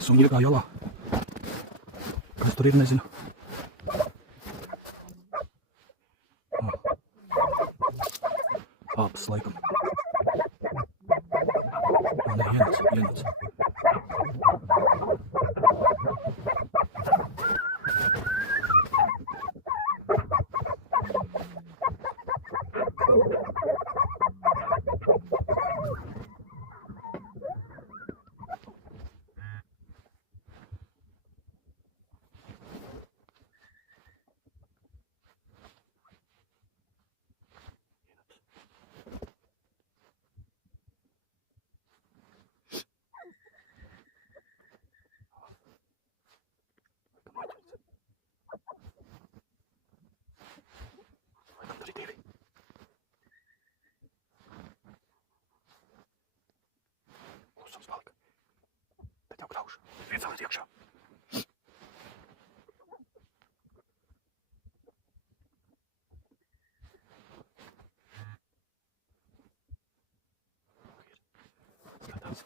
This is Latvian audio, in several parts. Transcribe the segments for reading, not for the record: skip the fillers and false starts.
Suņi iegāja jalā. Kas tur ir, nezinu. Pāpas laikam. Nē, ienāc. Klusums palika. Tad jau grauž. Viens vēl ir iekšā. Skatās.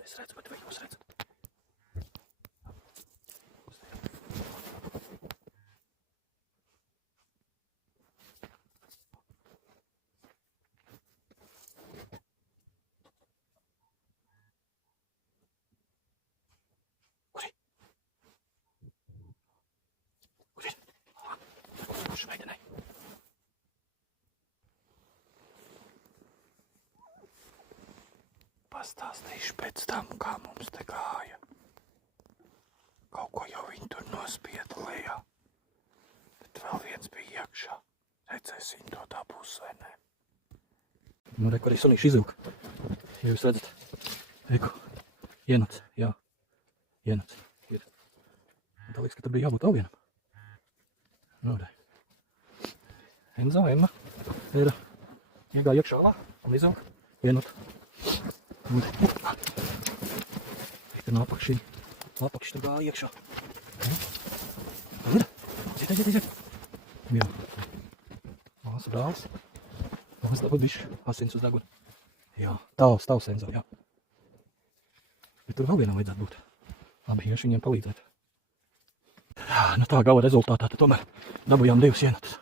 Es redzu, bet vai jūs redzat? Kur ir? Kurš veidenai? Pastāstīšu pēc tam, kā mums te gāja. Kaut ko jau viņi tur nospieda lejā. Bet vēl viens bija iekšā. Redzēsim, to tā būs vai nē. Nu, reku arī sunīši izvilka. Ja jūs redzat, reku, ienac, jā, ienac. Ir. Tā liekas, ka tur bija jābūt vēl vienam. Nu, re. Enzo, Emma ir iegāja iekšā un izvilka, ienac. Tur apakši tur gāja iekšā. Ir? Ziet. Jā. Māsa brālis. Māsa dabūt bišķi asins uz deguna. Jā, tavs Enzo, jā. Bet tur vēl vienam vajadzētu būt. Labi, iešu viņiem palīdzēt. Jā, nu tā gala rezultātā tad tomēr dabujām 2 ienatus.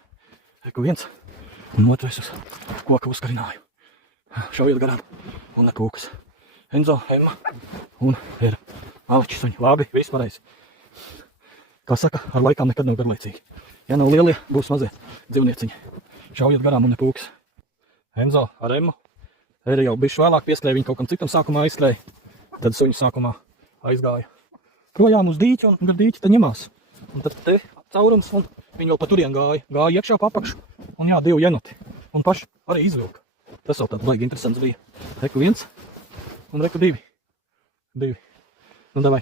Reku viens un otrais uz koka uzkarināju. Šaujiet garām un ne pūkas. Enzo, Emma un ir maliči suņi. Labi, viss pareizi. Kā saka, ar laikām nekad nav garlaicīgi. Ja nav lielie, būs mazie dzīvnieciņi. Šaujiet garām un ne pūkas. Enzo ar Emmu. Ir jau bišķi vēlāk pieskrēja, viņi kaut kam citam sākumā aizskrēja. Tad suņi sākumā aizgāja projām uz dīķi un gar dīķi te ņemās. Un tad te caurums un viņi vēl pa turien gāja. Gāja iekšā pa apakšu un jā, 2 jenoti. Un paši arī izvilka. Tas jau tāds baigi interesants bija. Reku 1 un reku 2. Nu, davai.